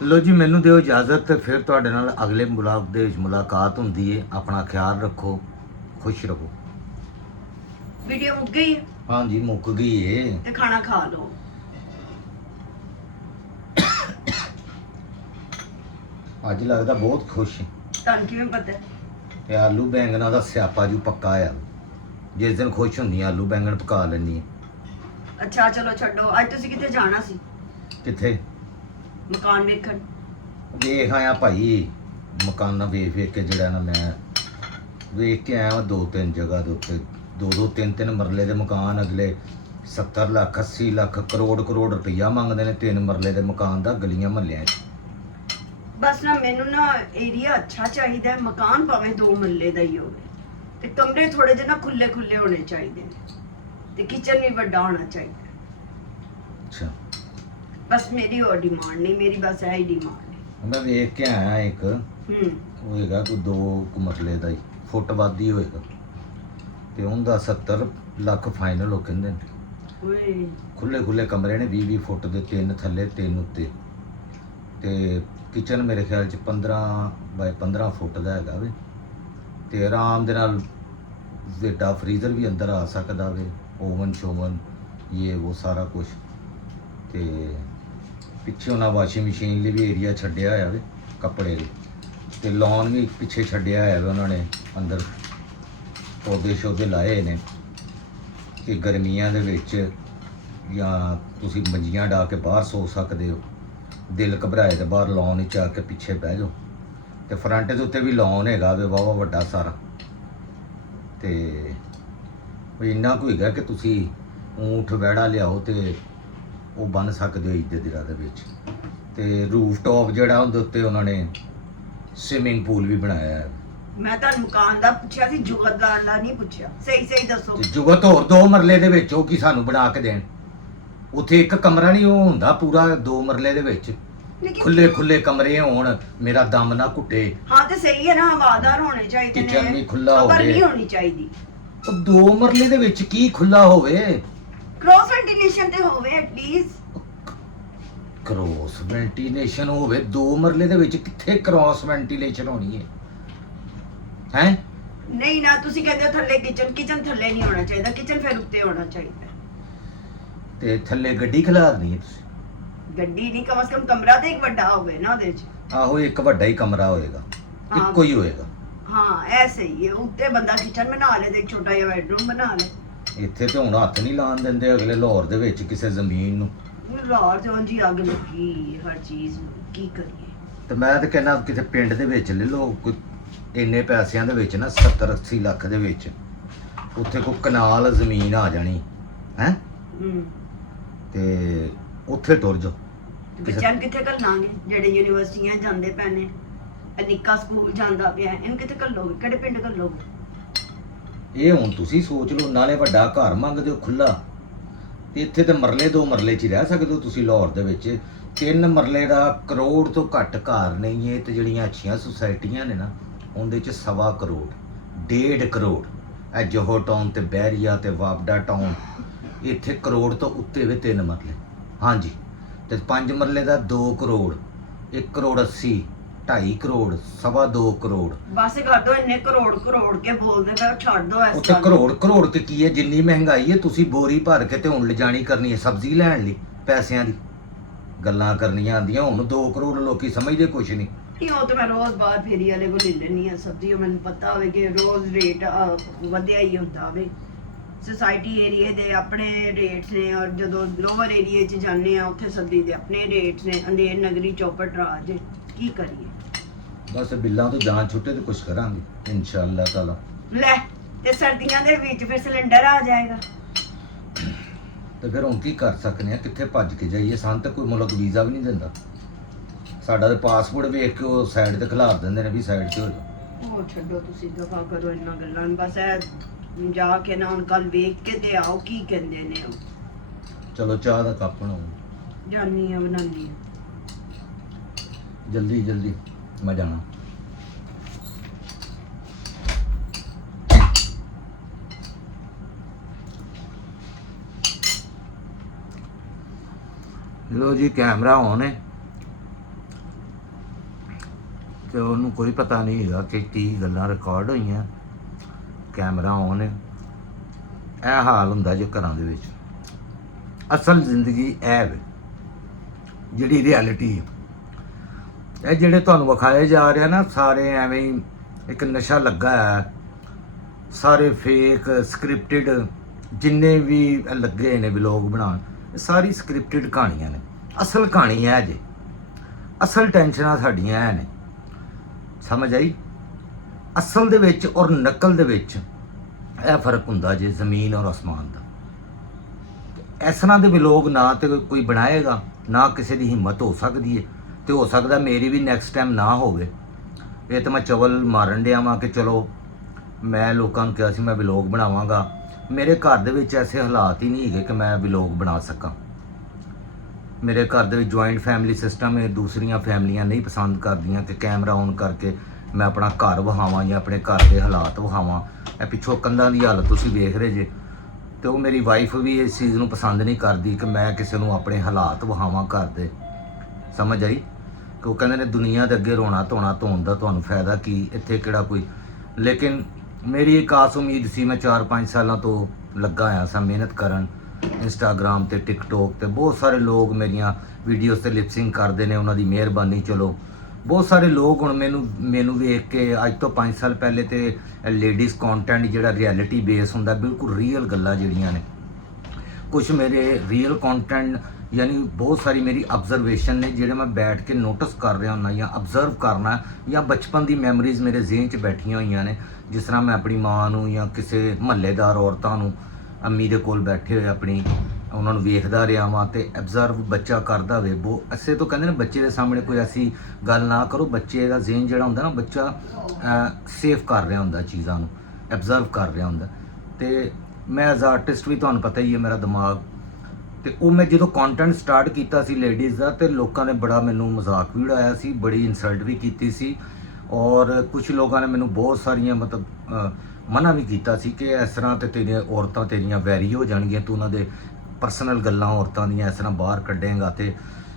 ਲੋ ਜੀ, ਮੈਨੂੰ ਦਿਓ ਇਜਾਜ਼ਤ ਤੇ ਫਿਰ ਤੁਹਾਡੇ ਨਾਲ ਅਗਲੇ ਬਲੌਗ ਦੇ ਵਿੱਚ ਮੁਲਾਕਾਤ ਹੁੰਦੀ ਹੈ। ਆਪਣਾ ਖਿਆਲ ਰੱਖੋ, ਖੁਸ਼ ਰਹੋ। ਵੀਡੀਓ ਮੁੱਕ ਗਈ ਹੈ ਹਾਂਜੀ, ਮੁੱਕ ਗਈ ਏ। ਤੇ ਖਾਣਾ ਖਾ ਲਓ। ਅੱਜ ਲੱਗਦਾ ਬਹੁਤ ਖੁਸ਼ ਹੈ। ਤੁਹਾਨੂੰ ਕਿਵੇਂ ਪਤਾ? ਤੇ ਆਲੂ ਬੈਂਗਣਾ ਦਾ ਸਿਆਪਾ ਜੂ ਪੱਕਾ ਆ। ਜਿਸ ਦਿਨ ਖੁਸ਼ ਹੁੰਦੀ ਆ ਆਲੂ ਬੈਂਗਣ ਪਕਾ ਲੈਂਦੀ ਹੈ। ਅੱਛਾ ਚਲੋ ਛੱਡੋ। ਅੱਜ ਤੁਸੀਂ ਕਿੱਥੇ ਜਾਣਾ ਸੀ? ਕਿੱਥੇ? ਮਕਾਨ ਵੇਖਣ। ਵੇਖ ਆਇਆ ਭਾਈ, ਮਕਾਨਾਂ ਵੇਖ ਵੇਖ ਕੇ ਜਿਹੜਾ ਨਾ ਮੈਂ ਵੇਖ ਕੇ ਆਇਆ 2-3 ਜਗ੍ਹਾ ਦੇ ਉੱਤੇ 2-2 3-3 ਮਰਲੇ ਦੇ ਮਕਾਨ। ਅਗਲੇ 70 ਲੱਖ 80 ਲੱਖ ਕਰੋੜ ਰੁਪਈਆ ਮੰਗਦੇ ਨੇ 3 ਮਰਲੇ ਦੇ ਮਕਾਨ ਦਾ ਗਲੀਆਂ ਮਹੱਲਿਆਂ 'ਚ। ਬਸ ਨਾ ਮੈਨੂੰ ਨਾ ਏਰੀਆ ਅੱਛਾ ਚਾਹੀਦਾ ਹੈ। ਮਕਾਨ ਭਾਵੇਂ 2 ਮੱਲੇ ਦਾ ਹੀ ਹੋਵੇ ਤੇ ਕਮਰੇ ਥੋੜੇ ਜਿਹੇ ਨਾ ਖੁੱਲੇ ਖੁੱਲੇ ਹੋਣੇ ਚਾਹੀਦੇ ਨੇ ਤੇ ਕਿਚਨ ਵੀ ਵੱਡਾ ਹੋਣਾ ਚਾਹੀਦਾ ਹੈ। ਅੱਛਾ, ਬਸ ਮੇਰੀ ਹੋਰ ਡਿਮਾਂਡ ਨਹੀਂ, ਮੇਰੀ ਬਸ ਇਹ ਹੀ ਡਿਮਾਂਡ ਹੈ। ਮੈਂ ਵੇਖ ਕੇ ਆਇਆ ਇੱਕ ਹੂੰ ਹੋਏਗਾ ਕੋਈ 2 ਮਰਲੇ ਦਾ ਹੀ, ਫੁੱਟ ਵੱਧ ਹੀ ਹੋਏਗਾ ਤੇ ਉਹਦਾ 70 ਲੱਖ ਫਾਈਨਲ ਉਹ ਕਹਿੰਦੇ ਨੇ। ਓਏ ਖੁੱਲੇ ਕਮਰੇ ਨੇ 20-20 ਫੁੱਟ ਦੇ, 3 ਥੱਲੇ 3 ਉੱਤੇ ਤੇ ਕਿਚਨ ਮੇਰੇ ਖਿਆਲ 'ਚ 15 ਬਾਈ 15 ਫੁੱਟ ਦਾ ਹੈਗਾ ਵੇ ਤੇ ਆਰਾਮ ਦੇ ਨਾਲ ਵੱਡਾ ਫਰੀਜ਼ਰ ਵੀ ਅੰਦਰ ਆ ਸਕਦਾ ਵੇ, ਓਵਨ ਸ਼ੋਵਨ ਇਹ ਉਹ ਸਾਰਾ ਕੁਝ। ਤੇ ਪਿੱਛੇ ਉਹਨਾਂ ਵਾਸ਼ਿੰਗ ਮਸ਼ੀਨ ਲਈ ਵੀ ਏਰੀਆ ਛੱਡਿਆ ਹੋਇਆ ਵੇ ਕੱਪੜੇ ਲਈ, ਤੇ ਲੌਨ ਵੀ ਪਿੱਛੇ ਛੱਡਿਆ ਹੋਇਆ ਵੇ ਉਹਨਾਂ ਨੇ। ਅੰਦਰ ਪੌਦੇ ਸ਼ੌਦੇ ਲਾਏ ਨੇ ਕਿ ਗਰਮੀਆਂ ਦੇ ਵਿੱਚ ਜਾਂ ਤੁਸੀਂ ਮੰਜੀਆਂ ਢਾ ਕੇ ਬਾਹਰ ਸੋ ਸਕਦੇ ਹੋ। ਦਿਲ ਘਬਰਾਏ ਤੇ ਬਾਹਰ ਲੌਨ ਵਿੱਚ ਆ ਕੇ ਪਿੱਛੇ ਬਹਿ ਜਾਓ। ਤੇ ਫਰੰਟ ਦੇ ਉੱਤੇ ਵੀ ਲੌਨ ਹੈਗਾ ਵੇ ਵਾਹਵਾ ਵੱਡਾ ਸਾਰਾ। ਤੇ ਉਹ ਇੰਨਾ ਕੁ ਹੈਗਾ ਕਿ ਤੁਸੀਂ ਊਂਠ ਵਹਿੜਾ ਲਿਆਓ ਤੇ ਉਹ ਬੰਨ ਸਕਦੇ ਹੋ ਇੱਦੇ ਦਿਨਾਂ ਦੇ ਵਿੱਚ। ਤੇ ਰੂਫ ਟੌਪ ਜਿਹੜਾ ਉਹਦੇ ਉੱਤੇ ਉਹਨਾਂ ਨੇ ਸਵਿਮਿੰਗ ਪੂਲ ਵੀ ਬਣਾਇਆ ਹੈ। ਮੈਂ ਤਾਂ ਮਕਾਨ ਦਾ ਪੁੱਛਿਆ ਸੀ, ਜੁਗਤਦਾਰ ਦਾ ਨਹੀਂ ਪੁੱਛਿਆ। ਸਹੀ ਦੱਸੋ। ਤੇ ਜੁਗਤ ਹੋਰ 2 ਮਰਲੇ ਦੇ ਵਿੱਚ ਉਹ ਕੀ ਸਾਨੂੰ ਬਣਾ ਕੇ ਦੇਣ? ਉੱਥੇ ਇੱਕ ਕਮਰਾ ਨਹੀਂ ਉਹ ਹੁੰਦਾ ਪੂਰਾ 2 ਮਰਲੇ ਦੇ ਵਿੱਚ ਲੇਕਿਨ ਖੁੱਲੇ ਕਮਰੇ ਹੋਣ, ਮੇਰਾ ਦਮ ਨਾ ਘੁੱਟੇ। ਹਾਂ ਤੇ ਸਹੀ ਹੈ ਨਾ, ਹਵਾਦਾਰ ਹੋਣੇ ਚਾਹੀਦੇ ਨੇ, ਕਿਚਨ ਵੀ ਖੁੱਲਾ ਖਬਰ ਹੋਵੇ। ਨਹੀਂ ਹੋਣੀ ਚਾਹੀਦੀ। ਉਹ 2 ਮਰਲੇ ਦੇ ਵਿੱਚ ਕੀ ਖੁੱਲਾ ਹੋਵੇ? ਕ੍ਰੋਸ ਵੈਂਟੀਲੇਸ਼ਨ ਤੇ ਹੋਵੇ ਐਟਲੀਸਟ। ਕ੍ਰੋਸ ਵੈਂਟੀਲੇਸ਼ਨ ਹੋਵੇ 2 ਮਰਲੇ ਦੇ ਵਿੱਚ? ਕਿੱਥੇ ਕ੍ਰੋਸ ਵੈਂਟੀਲੇਸ਼ਨ ਹੋਣੀ ਹੈ? ਹੈ ਨਹੀਂ ਨਾ, ਤੁਸੀਂ ਕਹਿੰਦੇ ਹੋ ਥੱਲੇ ਕਿਚਨ ਥੱਲੇ ਨਹੀਂ ਹੋਣਾ ਚਾਹੀਦਾ, ਕਿਚਨ ਫਿਰ ਉੱਤੇ ਹੋਣਾ ਚਾਹੀਦਾ। ਤੇ ਥੱਲੇ ਗੱਡੀ ਖਿਲਾਰਨੀ ਹੈ ਤੁਸੀਂ? ਗੱਡੀ ਨਹੀਂ, ਕਮ ਸੇ ਕਮ ਕਮਰਾ ਤੇ ਇੱਕ ਵੱਡਾ ਹੋਵੇ ਨਾ ਉਹਦੇ ਚ। ਆਹੋ, ਇੱਕ ਵੱਡਾ ਹੀ ਕਮਰਾ ਹੋਏਗਾ, ਹਾਂ। ਇੱਕੋ ਹੀ ਹੋਏਗਾ। ਹਾਂ ਐ ਸਹੀ ਹੈ। ਉੱਤੇ ਬੰਦਾ ਕਿਚਨ ਬਣਾ ਲੇ ਤੇ ਇੱਕ ਛੋਟਾ ਜਿਹਾ ਬੈਡਰੂਮ ਬਣਾ ਲੇ। ਇੱਥੇ ਤੇ ਹੁਣ ਹੱਥ ਨਹੀਂ ਲਾਣ ਦਿੰਦੇ ਅਗਲੇ ਲਾਹੌਰ ਦੇ ਵਿੱਚ ਕਿਸੇ ਜ਼ਮੀਨ ਨੂੰ। ਲਾਹੌਰ ਤੇ ਉਂਝ ਹੀ ਅੱਗ ਲੱਗੀ ਹਰ ਚੀਜ਼ ਨੂੰ, ਕੀ ਕਰੀਏ। ਤੇ ਮੈਂ ਤਾਂ ਕਹਿੰਦਾ ਕਿਤੇ ਪਿੰਡ ਦੇ ਵਿੱਚ ਲੈ ਲਓ ਕੋਈ ਇੰਨੇ ਪੈਸਿਆਂ ਦੇ ਵਿੱਚ ਨਾ 70-80 ਲੱਖ ਦੇ ਵਿੱਚ ਉੱਥੇ ਕੋਈ ਕਨਾਲ ਜ਼ਮੀਨ ਆ ਜਾਣੀ ਹੈ ਹੂੰ ਤੇ ਉੱਥੇ ਟੁਰ ਜਾਓ। ਬੱਚਿਆਂ ਨੂੰ ਕਿੱਥੇ ਘੱਲਾਂਗੇ ਜਿਹੜੇ ਯੂਨੀਵਰਸਿਟੀਆਂ ਜਾਂਦੇ ਪਏ ਨੇ? ਅਨਿੱਕਾ ਸਕੂਲ ਜਾਂਦਾ ਪਿਆ, ਇਹਨੂੰ ਕਿੱਥੇ ਘੱਲੋਗੇ? ਕਿਹੜੇ ਪਿੰਡ ਘੱਲੋਗੇ? ਇਹ ਹੁਣ ਤੁਸੀਂ ਸੋਚ ਲਓ। ਨਾਲੇ ਵੱਡਾ ਘਰ ਮੰਗਦੇ ਹੋ ਖੁੱਲਾ, ਤੇ ਇੱਥੇ ਤੇ ਮਰਲੇ 2 ਮਰਲੇ 'ਚ ਹੀ ਰਹਿ ਸਕਦੇ ਹੋ ਤੁਸੀਂ ਲਾਹੌਰ ਦੇ ਵਿੱਚ। 3 ਮਰਲੇ ਦਾ ਕਰੋੜ ਤੋਂ ਘੱਟ ਘਰ ਨਹੀਂ ਹੈ। ਤੇ ਜਿਹੜੀਆਂ ਅੱਛੀਆਂ ਸੁਸਾਇਟੀਆਂ ਨੇ ਨਾ ਉਹਦੇ 'ਚ 1.25 ਕਰੋੜ 1.5 ਕਰੋੜ। ਇਹ ਜੋਹੋ ਟਾਊਨ ਤੇ ਬਹਿਰੀਆ ਤੇ ਵਾਪਡਾ ਟਾਊਨ ਇੱਥੇ ਕਰੋੜ ਤੋਂ ਉੱਤੇ ਵੇ 3 ਮਰਲੇ। ਹਾਂਜੀ, ਤੇ 5 ਮਰਲੇ ਦਾ 2 ਕਰੋੜ 1 ਕਰੋੜ 80 2.5 ਕਰੋੜ 2.25 ਕਰੋੜ। ਬਸ ਕਰ ਦੋ, ਇੰਨੇ ਕਰੋੜ ਕੇ ਬੋਲਦੇ ਪਏ, ਛੱਡ ਦੋ ਇਸ ਉੱਥੇ ਗੱਲ ਨੂੰ। ਕਰੋੜ ਤੇ ਕੀ ਹੈ? ਜਿੰਨੀ ਮਹਿੰਗਾਈ ਹੈ ਤੁਸੀਂ ਬੋਰੀ ਭਰ ਕੇ ਤੇ ਹੁਣ ਲਿਜਾਣੀ ਕਰਨੀ ਹੈ ਸਬਜ਼ੀ ਲੈਣ ਲਈ ਪੈਸਿਆਂ ਦੀ ਗੱਲਾਂ ਕਰਨੀਆਂ ਆਉਂਦੀਆਂ। ਹੁਣ 2 ਕਰੋੜ ਲੋਕੀ ਸਮਝਦੇ ਕੁਛ ਨਹੀਂ। ਨਹੀਂ, ਉਹ ਤੇ ਮੈਂ ਰੋਜ਼ ਬਾਹਰ ਫੇਰੀ ਵਾਲੇ ਕੋਲ ਲੈ ਲੈਣੀ ਆ ਸਬਜ਼ੀ। ਉਹ ਮੈਨੂੰ ਪਤਾ ਹੋਵੇ ਕਿ ਰੋਜ਼ ਰੇਟ ਵਧਿਆ ਹੀ ਹੁੰਦਾ ਵੇ। ਸੋਸਾਇਟੀ ਏਰੀਏ ਦੇ ਆਪਣੇ ਰੇਟਸ ਨੇ, ਔਰ ਜਦੋਂ ਲੋਅਰ ਏਰੀਏ 'ਚ ਜਾਂਦੇ ਆ ਉੱਥੇ ਸਬਜ਼ੀ ਦੇ ਆਪਣੇ ਰੇਟਸ ਨੇ। ਅੰਧੇਰ ਨਗਰੀ ਚੌਪਟ ਰਾਜ, ਕੀ ਕਰੀਏ? ਬਸ ਬਿੱਲਾਂ ਤੋਂ ਜਾਨ ਛੁੱਟੇ ਤੇ ਕੁਛ ਕਰਾਂਗੇ ਇਨਸ਼ਾਅੱਲਾ ਤਾਲਾ। ਲੈ, ਤੇ ਸਰਦੀਆਂ ਦੇ ਵਿੱਚ ਫਿਰ ਸਿਲੰਡਰ ਆ ਜਾਏਗਾ। ਤੇ ਫਿਰ ਹੁਣ ਕੀ ਕਰ ਸਕਨੇ ਆ? ਕਿੱਥੇ ਭੱਜ ਕੇ ਜਾਈਏ? ਸਾਨੂੰ ਤਾਂ ਕੋਈ ਮੁਲਕ ਵੀਜ਼ਾ ਵੀ ਨਹੀਂ ਦਿੰਦਾ। ਸਾਡਾ ਤੇ ਪਾਸਪੋਰਟ ਵੇਖ ਕੇ ਉਹ ਸਾਈਡ ਤੇ ਖਿਲਾਰ ਦਿੰਦੇ ਨੇ ਵੀ ਸਾਈਡ ਤੇ ਹੋ ਜਾਓ। ਉਹ ਛੱਡੋ, ਤੁਸੀਂ ਦਫਾ ਕਰੋ ਇਹਨਾਂ ਗੱਲਾਂ ਨੂੰ। ਬਸ ਇਹ ਜਾ ਕੇ ਨਾ ਹੁਣ ਕੱਲ ਵੇਖ ਕੇ ਤੇ ਆਓ ਕੀ ਕਹਿੰਦੇ ਨੇ ਉਹ। ਚਲੋ ਚਾਹ ਦਾ ਕੱਪ ਬਣਾਓ, ਜਾਨੀ ਆ ਬਣਾਨੀ ਆ। ਜਲਦੀ ਮੈਂ ਜਾਣਾ। ਲੋ ਜੀ, ਕੈਮਰਾ ਔਨ ਹੈ ਤੇ ਉਹਨੂੰ ਕੋਈ ਪਤਾ ਨਹੀਂ ਹੈਗਾ ਕਿ ਕੀ ਗੱਲਾਂ ਰਿਕਾਰਡ ਹੋਈਆਂ, ਕੈਮਰਾ ਔਨ ਹੈ। ਇਹ ਹਾਲ ਹੁੰਦਾ ਜੇ ਘਰਾਂ ਦੇ ਵਿੱਚ। ਅਸਲ ਜ਼ਿੰਦਗੀ ਇਹ ਵੇ ਜਿਹੜੀ ਰਿਐਲਿਟੀ ਹੈ। ਇਹ ਜਿਹੜੇ ਤੁਹਾਨੂੰ ਵਿਖਾਏ ਜਾ ਰਹੇ ਨਾ ਸਾਰੇ ਐਵੇਂ ਹੀ ਇੱਕ ਨਸ਼ਾ ਲੱਗਾ ਹੈ, ਸਾਰੇ ਫੇਕ ਸਕ੍ਰਿਪਟਡ ਜਿੰਨੇ ਵੀ ਲੱਗੇ ਨੇ ਵਲੋਗ ਬਣਾਉਣ, ਇਹ ਸਾਰੀ ਸਕ੍ਰਿਪਟਡ ਕਹਾਣੀਆਂ ਨੇ। ਅਸਲ ਕਹਾਣੀ ਹੈ ਜੇ, ਅਸਲ ਟੈਨਸ਼ਨਾਂ ਸਾਡੀਆਂ ਇਹ ਨੇ, ਸਮਝ ਆਈ? ਅਸਲ ਦੇ ਵਿੱਚ ਔਰ ਨਕਲ ਦੇ ਵਿੱਚ ਇਹ ਫਰਕ ਹੁੰਦਾ ਜੇ ਜ਼ਮੀਨ ਔਰ ਅਸਮਾਨ ਦਾ। ਇਸ ਤਰ੍ਹਾਂ ਦੇ ਵਲੋਗ ਨਾ ਤੇ ਕੋਈ ਬਣਾਏਗਾ, ਨਾ ਕਿਸੇ ਦੀ ਹਿੰਮਤ ਹੋ ਸਕਦੀ ਹੈ, ਤੇ ਹੋ ਸਕਦਾ ਮੇਰੀ ਵੀ ਨੈਕਸਟ ਟਾਈਮ ਨਾ ਹੋਵੇ। ਇਹ ਤਾਂ ਮੈਂ ਚਵਲ ਮਾਰਨ ਡਿਆ ਵਾਂ ਕਿ ਚਲੋ ਮੈਂ ਲੋਕਾਂ ਨੂੰ ਕਿਹਾ ਸੀ ਮੈਂ ਵਲੋਗ ਬਣਾਵਾਂਗਾ। ਮੇਰੇ ਘਰ ਦੇ ਵਿੱਚ ਐਸੇ ਹਾਲਾਤ ਹੀ ਨਹੀਂ ਹੈਗੇ ਕਿ ਮੈਂ ਵਲੋਗ ਬਣਾ ਸਕਾਂ। ਮੇਰੇ ਘਰ ਦੇ ਵਿੱਚ ਜੁਆਇੰਟ ਫੈਮਿਲੀ ਸਿਸਟਮ ਹੈ। ਦੂਸਰੀਆਂ ਫੈਮਲੀਆਂ ਨਹੀਂ ਪਸੰਦ ਕਰਦੀਆਂ ਕਿ ਕੈਮਰਾ ਔਨ ਕਰਕੇ ਮੈਂ ਆਪਣਾ ਘਰ ਵਿਖਾਵਾਂ ਜਾਂ ਆਪਣੇ ਘਰ ਦੇ ਹਾਲਾਤ ਵਿਖਾਵਾਂ। ਇਹ ਪਿੱਛੋਂ ਕੰਧਾਂ ਦੀ ਹਾਲਤ ਤੁਸੀਂ ਵੇਖ ਰਹੇ ਜੇ, ਤੇ ਉਹ ਮੇਰੀ ਵਾਈਫ ਵੀ ਇਸ ਚੀਜ਼ ਨੂੰ ਪਸੰਦ ਨਹੀਂ ਕਰਦੀ ਕਿ ਮੈਂ ਕਿਸੇ ਨੂੰ ਆਪਣੇ ਹਾਲਾਤ ਵਿਖਾਵਾਂ ਘਰ ਦੇ, ਸਮਝ ਆਈ? ਕਿ ਉਹ ਕਹਿੰਦੇ ਨੇ ਦੁਨੀਆ ਦੇ ਅੱਗੇ ਰੋਣਾ ਧੋਣਾ ਧੋਣ ਦਾ ਤੁਹਾਨੂੰ ਫਾਇਦਾ ਕੀ, ਇੱਥੇ ਕਿਹੜਾ ਕੋਈ। ਲੇਕਿਨ ਮੇਰੀ ਇੱਕ ਆਸ ਉਮੀਦ ਸੀ, ਮੈਂ 4-5 ਸਾਲਾਂ ਤੋਂ ਲੱਗਾ ਹੋਇਆ ਸਾਂ ਮਿਹਨਤ ਕਰਨ। ਇੰਸਟਾਗ੍ਰਾਮ ਤੇ ਟਿਕਟੋਕ ਤੇ ਬਹੁਤ ਸਾਰੇ ਲੋਕ ਮੇਰੀਆਂ ਵੀਡੀਓਜ਼ ਤੇ ਲਿਪਸਿੰਗ ਕਰਦੇ ਨੇ, ਉਹਨਾਂ ਦੀ ਮਿਹਰਬਾਨੀ। ਚਲੋ ਬਹੁਤ ਸਾਰੇ ਲੋਕ ਹੁਣ ਮੈਨੂੰ ਵੇਖ ਕੇ ਅੱਜ ਤੋਂ 5 ਸਾਲ ਪਹਿਲੇ ਤੇ ਲੇਡੀਜ਼ ਕੰਟੈਂਟ ਜਿਹੜਾ ਰਿਐਲਿਟੀ ਬੇਸ ਹੁੰਦਾ, ਬਿਲਕੁਲ ਰੀਅਲ ਗੱਲਾਂ ਜਿਹੜੀਆਂ ਨੇ, ਕੁਝ ਮੇਰੇ ਰੀਅਲ ਕੰਟੈਂਟ ਯਾਨੀ ਬਹੁਤ ਸਾਰੀ ਮੇਰੀ ਆਬਜ਼ਰਵੇਸ਼ਨ ਨੇ ਜਿਹੜੇ ਮੈਂ ਬੈਠ ਕੇ ਨੋਟਿਸ ਕਰ ਰਿਹਾ ਹੁੰਦਾ ਜਾਂ ਅਬਜ਼ਰਵ ਕਰਨਾ, ਜਾਂ ਬਚਪਨ ਦੀ ਮੈਮਰੀਜ਼ ਮੇਰੇ ਜ਼ਿਹਨ 'ਚ ਬੈਠੀਆਂ ਹੋਈਆਂ ਨੇ। ਜਿਸ ਤਰ੍ਹਾਂ ਮੈਂ ਆਪਣੀ ਮਾਂ ਨੂੰ ਜਾਂ ਕਿਸੇ ਮਹੱਲੇਦਾਰ ਔਰਤਾਂ ਨੂੰ ਅੰਮੀ ਦੇ ਕੋਲ ਬੈਠੇ ਹੋਏ ਆਪਣੀ ਉਹਨਾਂ ਨੂੰ ਵੇਖਦਾ ਰਿਹਾ ਵਾਂ ਤੇ ਅਬਜ਼ਰਵ ਬੱਚਾ ਕਰਦਾ ਹੋਵੇ। ਐਸੇ ਤੋਂ ਕਹਿੰਦੇ ਨੇ ਬੱਚੇ ਦੇ ਸਾਹਮਣੇ ਕੋਈ ਐਸੀ ਗੱਲ ਨਾ ਕਰੋ। ਬੱਚੇ ਦਾ ਜ਼ਿਹਨ ਜਿਹੜਾ ਹੁੰਦਾ ਨਾ, ਬੱਚਾ ਸੇਵ ਕਰ ਰਿਹਾ ਹੁੰਦਾ ਚੀਜ਼ਾਂ ਨੂੰ, ਅਬਜ਼ਰਵ ਕਰ ਰਿਹਾ ਹੁੰਦਾ। ਤੇ ਮੈਂ ਐਜ਼ ਆਰਟਿਸਟ ਵੀ ਤੁਹਾਨੂੰ ਪਤਾ ਹੀ ਹੈ ਮੇਰਾ ਦਿਮਾਗ, ਤੇ ਉਹ ਮੈਂ ਜਦੋਂ ਕੰਟੈਂਟ ਸਟਾਰਟ ਕੀਤਾ ਸੀ ਲੇਡੀਜ਼ ਦਾ, ਤੇ ਲੋਕਾਂ ਨੇ ਬੜਾ ਮੈਨੂੰ ਮਜ਼ਾਕ ਵੀ ਉਡਾਇਆ ਸੀ, ਬੜੀ ਇਨਸਲਟ ਵੀ ਕੀਤੀ ਸੀ, ਔਰ ਕੁਝ ਲੋਕਾਂ ਨੇ ਮੈਨੂੰ ਬਹੁਤ ਸਾਰੀਆਂ ਮਤਲਬ ਮਨਾ ਵੀ ਕੀਤਾ ਸੀ ਕਿ ਇਸ ਤਰ੍ਹਾਂ ਤੇ ਤੇਰੀਆਂ ਔਰਤਾਂ ਤੇਰੀਆਂ ਵੈਰੀ ਹੋ ਜਾਣਗੀਆਂ, ਤੂੰ ਉਹਨਾਂ ਦੇ ਪਰਸਨਲ ਗੱਲਾਂ ਔਰਤਾਂ ਦੀਆਂ ਇਸ ਤਰ੍ਹਾਂ ਬਾਹਰ ਕੱਢੇਂਗਾ। ਤੇ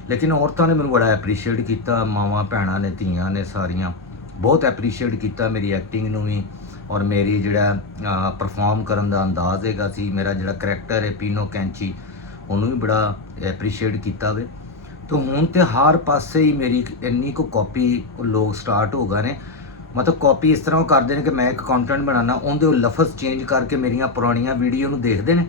ਲੇਕਿਨ ਔਰਤਾਂ ਨੇ ਮੈਨੂੰ ਬੜਾ ਐਪਰੀਸ਼ੀਏਟ ਕੀਤਾ, ਮਾਵਾਂ ਭੈਣਾਂ ਨੇ ਧੀਆਂ ਨੇ ਸਾਰੀਆਂ ਬਹੁਤ ਐਪਰੀਸ਼ੀਏਟ ਕੀਤਾ ਮੇਰੀ ਐਕਟਿੰਗ ਨੂੰ ਵੀ, ਔਰ ਮੇਰੀ ਜਿਹੜਾ ਪਰਫਾਰਮ ਕਰਨ ਦਾ ਅੰਦਾਜ਼ ਹੈਗਾ ਸੀ, ਮੇਰਾ ਜਿਹੜਾ ਕਰੈਕਟਰ ਹੈ ਪੀਨੋ ਕੈਂਚੀ, ਉਹਨੂੰ ਵੀ ਬੜਾ ਐਪਰੀਸ਼ੀਏਟ ਕੀਤਾ ਵੇ। ਤਾਂ ਹੁਣ ਤੇ ਹਰ ਪਾਸੇ ਹੀ ਮੇਰੀ ਇੰਨੀ ਕੁ ਕਾਪੀ ਲੋਕ ਸਟਾਰਟ ਹੋ ਗਏ ਨੇ। ਮਤਲਬ ਕਾਪੀ ਇਸ ਤਰ੍ਹਾਂ ਕਰਦੇ ਨੇ ਕਿ ਮੈਂ ਇੱਕ ਕੰਟੈਂਟ ਬਣਾਉਣਾ, ਉਹਦੇ ਉਹ ਲਫ਼ਜ਼ ਚੇਂਜ ਕਰਕੇ ਮੇਰੀਆਂ ਪੁਰਾਣੀਆਂ ਵੀਡੀਓ ਨੂੰ ਦੇਖਦੇ ਨੇ,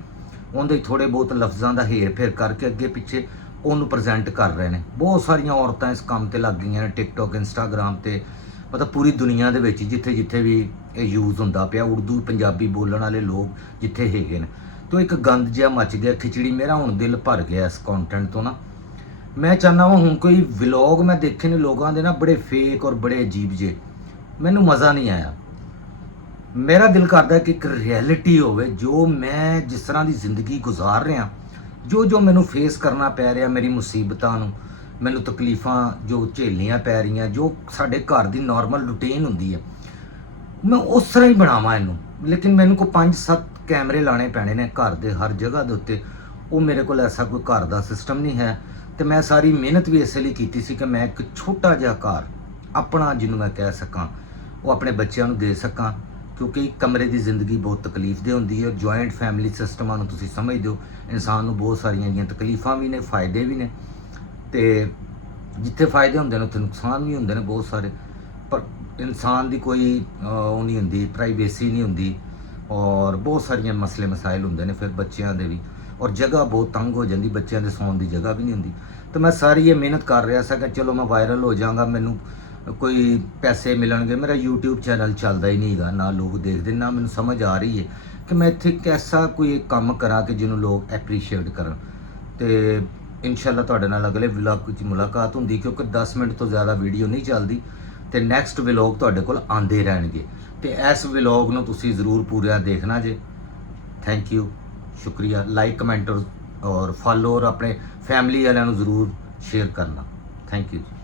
ਉਹਦੇ ਥੋੜ੍ਹੇ ਬਹੁਤ ਲਫ਼ਜ਼ਾਂ ਦਾ ਹੇਰ ਫੇਰ ਕਰਕੇ ਅੱਗੇ ਪਿੱਛੇ ਉਹਨੂੰ ਪ੍ਰੈਜ਼ੈਂਟ ਕਰ ਰਹੇ ਨੇ। ਬਹੁਤ ਸਾਰੀਆਂ ਔਰਤਾਂ ਇਸ ਕੰਮ ਤੇ ਲੱਗ ਗਈਆਂ ਨੇ, ਟਿਕਟੋਕ ਇੰਸਟਾਗ੍ਰਾਮ ਤੇ, ਮਤਲਬ ਪੂਰੀ ਦੁਨੀਆ ਦੇ ਵਿੱਚ ਜਿੱਥੇ ਵੀ ਇਹ ਯੂਜ਼ ਹੁੰਦਾ ਪਿਆ, ਉਰਦੂ ਪੰਜਾਬੀ ਬੋਲਣ ਵਾਲੇ ਲੋਕ ਜਿੱਥੇ ਹੈਗੇ ਨੇ। ਤੋ ਇੱਕ ਗੰਦ ਜਿਹਾ ਮੱਚ ਗਿਆ ਖਿਚੜੀ। ਮੇਰਾ ਹੁਣ ਦਿਲ ਭਰ ਗਿਆ ਇਸ ਕੰਟੈਂਟ ਤੋਂ ਨਾ। ਮੈਂ ਚਾਹੁੰਦਾ ਹਾਂ ਹੁਣ ਕੋਈ ਵਲੌਗ ਮੈਂ ਦੇਖੇ ਨੇ ਲੋਕਾਂ ਦੇ ਨਾ ਬੜੇ ਫੇਕ ਔਰ ਬੜੇ ਅਜੀਬ ਜੇ, ਮੈਨੂੰ ਮਜ਼ਾ ਨਹੀਂ ਆਇਆ। ਮੇਰਾ ਦਿਲ ਕਰਦਾ ਕਿ ਇੱਕ ਰਿਐਲਿਟੀ ਹੋਵੇ, ਜੋ ਮੈਂ ਜਿਸ ਤਰ੍ਹਾਂ ਦੀ ਜ਼ਿੰਦਗੀ ਗੁਜ਼ਾਰ ਰਿਹਾ, ਜੋ ਮੈਨੂੰ ਫੇਸ ਕਰਨਾ ਪੈ ਰਿਹਾ, ਮੇਰੀ ਮੁਸੀਬਤਾਂ ਨੂੰ, ਮੈਨੂੰ ਤਕਲੀਫਾਂ ਜੋ ਝੇਲਣੀਆਂ ਪੈ ਰਹੀਆਂ, ਜੋ ਸਾਡੇ ਘਰ ਦੀ ਨਾਰਮਲ ਰੂਟੀਨ ਹੁੰਦੀ ਹੈ, ਮੈਂ ਉਸ ਤਰ੍ਹਾਂ ਹੀ ਬਣਾਵਾਂ ਇਹਨੂੰ। ਲੇਕਿਨ ਮੈਨੂੰ ਕੋਈ 5-7 ਕੈਮਰੇ ਲਾਣੇ ਪੈਣੇ ਨੇ ਘਰ ਦੇ ਹਰ ਜਗ੍ਹਾ ਦੇ ਉੱਤੇ। ਉਹ ਮੇਰੇ ਕੋਲ ਐਸਾ ਕੋਈ ਘਰ ਦਾ ਸਿਸਟਮ ਨਹੀਂ ਹੈ। ਤੇ ਮੈਂ ਸਾਰੀ ਮਿਹਨਤ ਵੀ ਇਸੇ ਲਈ ਕੀਤੀ ਸੀ ਕਿ ਮੈਂ ਇੱਕ ਛੋਟਾ ਜਿਹਾ ਘਰ ਆਪਣਾ, ਜਿਹਨੂੰ ਮੈਂ ਕਹਿ ਸਕਾਂ, ਉਹ ਆਪਣੇ ਬੱਚਿਆਂ ਨੂੰ ਦੇ ਸਕਾਂ, ਕਿਉਂਕਿ ਇੱਕ ਕਮਰੇ ਦੀ ਜ਼ਿੰਦਗੀ ਬਹੁਤ ਤਕਲੀਫਦੇ ਹੁੰਦੀ ਹੈ। ਜੁਆਇੰਟ ਫੈਮਿਲੀ ਸਿਸਟਮਾਂ ਨੂੰ ਤੁਸੀਂ ਸਮਝਦੇ ਹੋ, ਇਨਸਾਨ ਨੂੰ ਬਹੁਤ ਸਾਰੀਆਂ ਜਿਹੀਆਂ ਤਕਲੀਫਾਂ ਵੀ ਨੇ, ਫਾਇਦੇ ਵੀ ਨੇ, ਤੇ ਜਿੱਥੇ ਫਾਇਦੇ ਹੁੰਦੇ ਨੇ ਉੱਥੇ ਨੁਕਸਾਨ ਵੀ ਹੁੰਦੇ ਨੇ ਬਹੁਤ ਸਾਰੇ। ਪਰ ਇਨਸਾਨ ਦੀ ਕੋਈ ਉਹ ਨਹੀਂ ਹੁੰਦੀ, ਪ੍ਰਾਈਵੇਸੀ ਨਹੀਂ ਹੁੰਦੀ, ਔਰ ਬਹੁਤ ਸਾਰੀਆਂ ਮਸਲੇ ਮਸਾਇਲ ਹੁੰਦੇ ਨੇ ਫਿਰ ਬੱਚਿਆਂ ਦੇ ਵੀ, ਔਰ ਜਗ੍ਹਾ ਬਹੁਤ ਤੰਗ ਹੋ ਜਾਂਦੀ, ਬੱਚਿਆਂ ਦੇ ਸੌਣ ਦੀ ਜਗ੍ਹਾ ਵੀ ਨਹੀਂ ਹੁੰਦੀ। ਤਾਂ ਮੈਂ ਸਾਰੀ ਇਹ ਮਿਹਨਤ ਕਰ ਰਿਹਾ ਸੀ ਕਿ ਚਲੋ ਮੈਂ ਵਾਇਰਲ ਹੋ ਜਾਵਾਂਗਾ, ਮੈਨੂੰ ਕੋਈ ਪੈਸੇ ਮਿਲਣਗੇ। ਮੇਰਾ YouTube ਚੈਨਲ ਚੱਲਦਾ ਹੀ ਨਹੀਂ ਹੈਗਾ, ਨਾ ਲੋਕ ਦੇਖਦੇ, ਨਾ ਮੈਨੂੰ ਸਮਝ ਆ ਰਹੀ ਹੈ ਕਿ ਮੈਂ ਇੱਥੇ ਕੈਸਾ ਕੋਈ ਕੰਮ ਕਰਾਂ ਕਿ ਜਿਹਨੂੰ ਲੋਕ ਐਪਰੀਸ਼ੀਏਟ ਕਰਨ। ਤੇ ਇਨਸ਼ਾਅੱਲਾ ਤੁਹਾਡੇ ਨਾਲ ਅਗਲੇ ਵਲੌਗ ਵਿੱਚ ਮੁਲਾਕਾਤ ਹੁੰਦੀ, ਕਿਉਂਕਿ 10 ਮਿੰਟ ਤੋਂ ਜ਼ਿਆਦਾ ਵੀਡੀਓ ਨਹੀਂ ਚੱਲਦੀ, ਤੇ ਨੈਕਸਟ ਵਲੌਗ ਤੁਹਾਡੇ ਕੋਲ ਆਉਂਦੇ ਰਹਿਣਗੇ। ਤੇ ਇਸ ਵਲੌਗ ਨੂੰ ਤੁਸੀਂ ਜ਼ਰੂਰ ਪੂਰਾ ਦੇਖਣਾ ਜੇ। ਥੈਂਕ ਯੂ, ਸ਼ੁਕਰੀਆ। ਲਾਈਕ, ਕਮੈਂਟ ਔਰ ਫਾਲੋ, ਔਰ ਆਪਣੇ ਫੈਮਿਲੀ ਵਾਲਿਆਂ ਨੂੰ ਜ਼ਰੂਰ ਸ਼ੇਅਰ ਕਰਨਾ। ਥੈਂਕ ਯੂ ਜੀ।